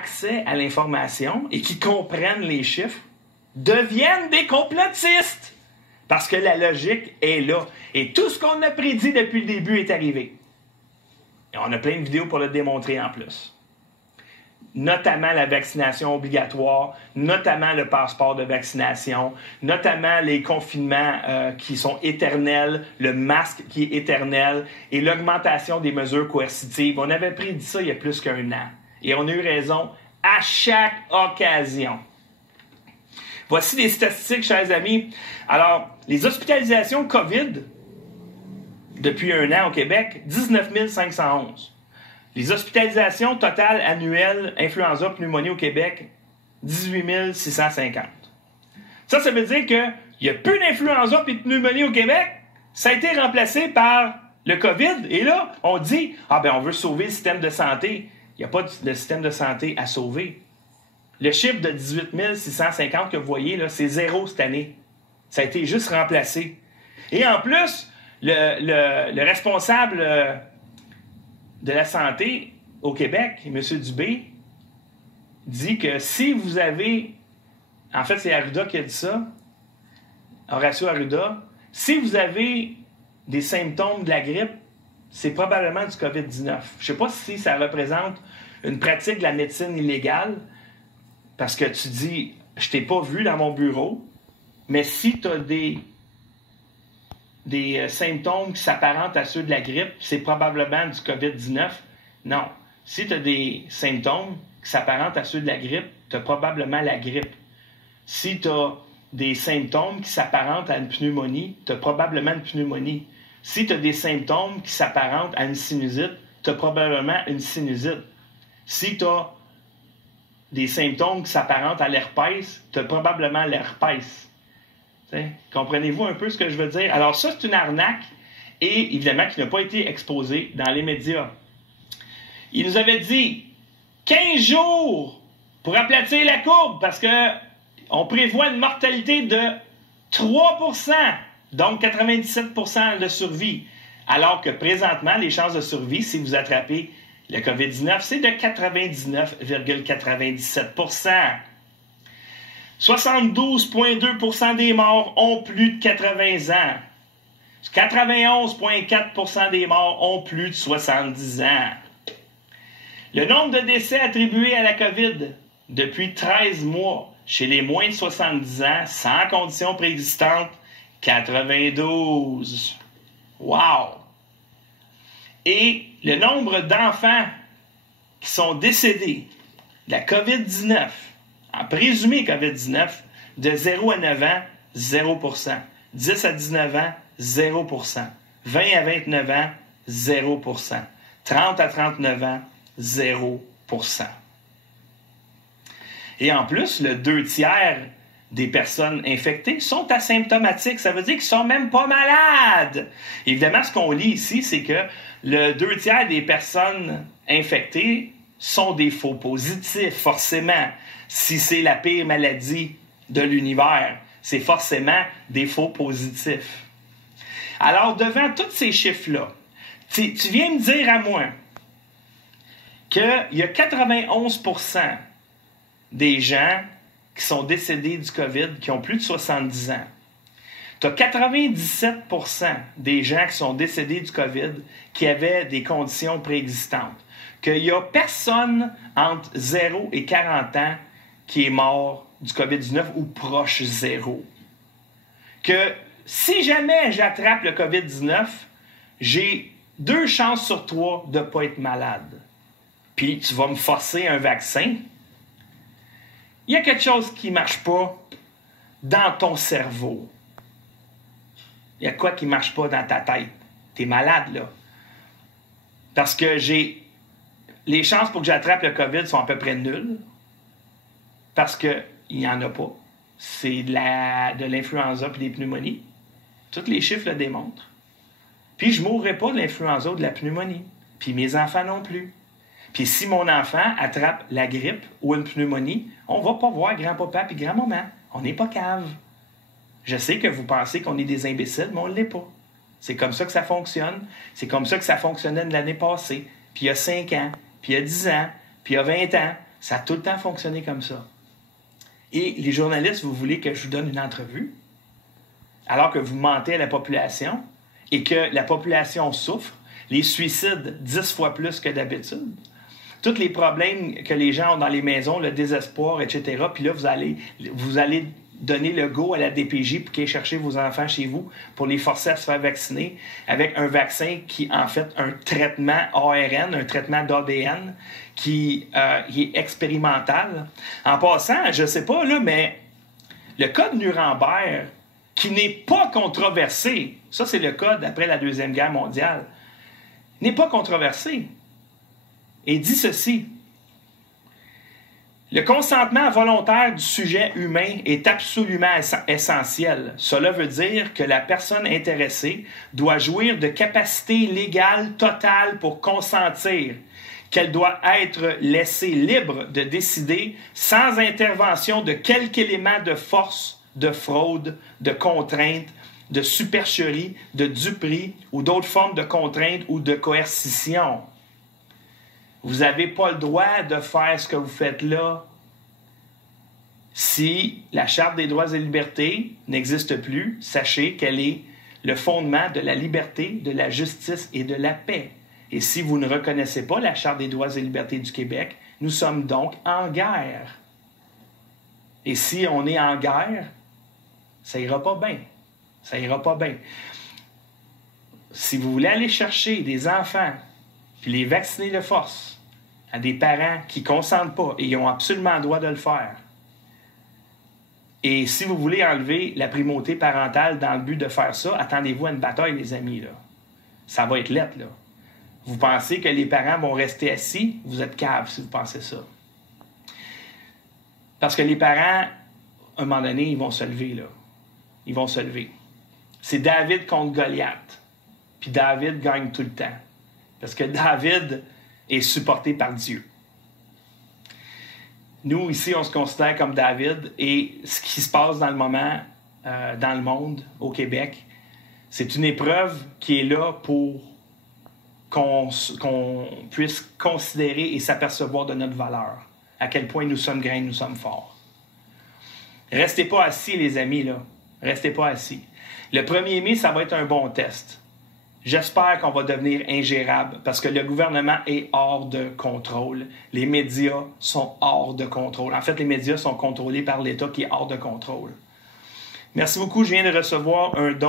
accès à l'information et qui comprennent les chiffres deviennent des complotistes. Parce que la logique est là. Et tout ce qu'on a prédit depuis le début est arrivé. Et on a plein de vidéos pour le démontrer en plus. Notamment la vaccination obligatoire, notamment le passeport de vaccination, notamment les confinements qui sont éternels, le masque qui est éternel et l'augmentation des mesures coercitives. On avait prédit ça il y a plus qu'1 an. Et on a eu raison à chaque occasion. Voici des statistiques, chers amis. Alors, les hospitalisations COVID depuis 1 an au Québec, 19 511. Les hospitalisations totales annuelles influenza pneumonie au Québec, 18 650. Ça veut dire qu'il n'y a plus d'influenza et de pneumonie au Québec. Ça a été remplacé par le COVID. Et là, on dit, on veut sauver le système de santé. Il n'y a pas de système de santé à sauver. Le chiffre de 18 650 que vous voyez, là, c'est 0 cette année. Ça a été juste remplacé. Et en plus, le responsable de la santé au Québec, M. Dubé, dit que si vous avez... En fait, c'est Arruda qui a dit ça. Horacio Arruda. Si vous avez des symptômes de la grippe, c'est probablement du COVID-19. Je ne sais pas si ça représente une pratique de la médecine illégale, parce que tu dis, je t'ai pas vu dans mon bureau, mais si tu as des symptômes qui s'apparentent à ceux de la grippe, c'est probablement du COVID-19. Non. Si tu as des symptômes qui s'apparentent à ceux de la grippe, tu as probablement la grippe. Si tu as des symptômes qui s'apparentent à une pneumonie, tu as probablement une pneumonie. Si tu as des symptômes qui s'apparentent à une sinusite, tu as probablement une sinusite. Si tu as des symptômes qui s'apparentent à l'herpès, tu as probablement l'herpès. Comprenez-vous un peu ce que je veux dire? Alors ça, c'est une arnaque et évidemment qui n'a pas été exposée dans les médias. Il nous avait dit 15 jours pour aplatir la courbe parce qu'on prévoit une mortalité de 3%, donc 97% de survie. Alors que présentement, les chances de survie, si vous attrapez le COVID-19, c'est de 99,97%. 72,2% des morts ont plus de 80 ans. 91,4% des morts ont plus de 70 ans. Le nombre de décès attribués à la COVID depuis 13 mois chez les moins de 70 ans, sans condition préexistante, 92. Wow! Et le nombre d'enfants qui sont décédés de la COVID-19, en présumé COVID-19, de 0 à 9 ans, 0%. 10 à 19 ans, 0%. 20 à 29 ans, 0%. 30 à 39 ans, 0%. Et en plus, le 2/3 des personnes infectées sont asymptomatiques. Ça veut dire qu'ils ne sont même pas malades. Évidemment, ce qu'on lit ici, c'est que le 2/3 des personnes infectées sont des faux positifs, forcément. Si c'est la pire maladie de l'univers, c'est forcément des faux positifs. Alors, devant tous ces chiffres-là, tu viens me dire à moi qu'il y a 91% des gens qui sont décédés du COVID qui ont plus de 70 ans. Tu as 97% des gens qui sont décédés du COVID qui avaient des conditions préexistantes. Qu'il n'y a personne entre 0 et 40 ans qui est mort du COVID-19 ou proche zéro. Que si jamais j'attrape le COVID-19, j'ai 2 chances sur 3 de ne pas être malade. Puis tu vas me forcer un vaccin. Il y a quelque chose qui ne marche pas dans ton cerveau. Il y a quoi qui ne marche pas dans ta tête? Tu es malade, là. Parce que les chances pour que j'attrape le COVID sont à peu près nulles. Parce qu'il n'y en a pas. C'est de l'influenza et des pneumonies. Tous les chiffres le démontrent. Puis je ne mourrai pas de l'influenza ou de la pneumonie. Puis mes enfants non plus. Puis si mon enfant attrape la grippe ou une pneumonie, on ne va pas voir grand-papa et grand-maman. On n'est pas cave. Je sais que vous pensez qu'on est des imbéciles, mais on ne l'est pas. C'est comme ça que ça fonctionne. C'est comme ça que ça fonctionnait l'année passée. Puis il y a 5 ans, puis il y a 10 ans, puis il y a 20 ans. Ça a tout le temps fonctionné comme ça. Et les journalistes, vous voulez que je vous donne une entrevue, alors que vous mentez à la population et que la population souffre, les suicides 10 fois plus que d'habitude, tous les problèmes que les gens ont dans les maisons, le désespoir, etc. Puis là, vous allez donner le go à la DPJ pour qu'ils aillent chercher vos enfants chez vous pour les forcer à se faire vacciner avec un vaccin qui, en fait, un traitement ARN, un traitement d'ADN qui est expérimental. En passant, je ne sais pas, là, mais le code Nuremberg, qui n'est pas controversé, ça c'est le code après la Deuxième Guerre mondiale, n'est pas controversé. Et dit ceci: le consentement volontaire du sujet humain est absolument essentiel. Cela veut dire que la personne intéressée doit jouir de capacités légales totales pour consentir, qu'elle doit être laissée libre de décider sans intervention de quelque élément de force, de fraude, de contrainte, de supercherie, de duperie ou d'autres formes de contrainte ou de coercition. Vous n'avez pas le droit de faire ce que vous faites là. Si la Charte des droits et libertés n'existe plus, sachez qu'elle est le fondement de la liberté, de la justice et de la paix. Et si vous ne reconnaissez pas la Charte des droits et libertés du Québec, nous sommes donc en guerre. Et si on est en guerre, ça ira pas bien. Ça ira pas bien. Si vous voulez aller chercher des enfants puis les vacciner de force à des parents qui ne consentent pas et ils ont absolument le droit de le faire, et si vous voulez enlever la primauté parentale dans le but de faire ça, attendez-vous à une bataille, les amis, là. Ça va être lettre, là. Vous pensez que les parents vont rester assis? Vous êtes caves si vous pensez ça. Parce que les parents, à un moment donné, ils vont se lever, là. Ils vont se lever. C'est David contre Goliath. Puis David gagne tout le temps. Parce que David est supporté par Dieu. Nous, ici, on se considère comme David. Et ce qui se passe dans le moment, dans le monde, au Québec, c'est une épreuve qui est là pour qu'on puisse considérer et s'apercevoir de notre valeur. À quel point nous sommes grands, nous sommes forts. Restez pas assis, les amis, là. Restez pas assis. Le 1er mai, ça va être un bon test. J'espère qu'on va devenir ingérable parce que le gouvernement est hors de contrôle. Les médias sont hors de contrôle. En fait, les médias sont contrôlés par l'État qui est hors de contrôle. Merci beaucoup. Je viens de recevoir un don.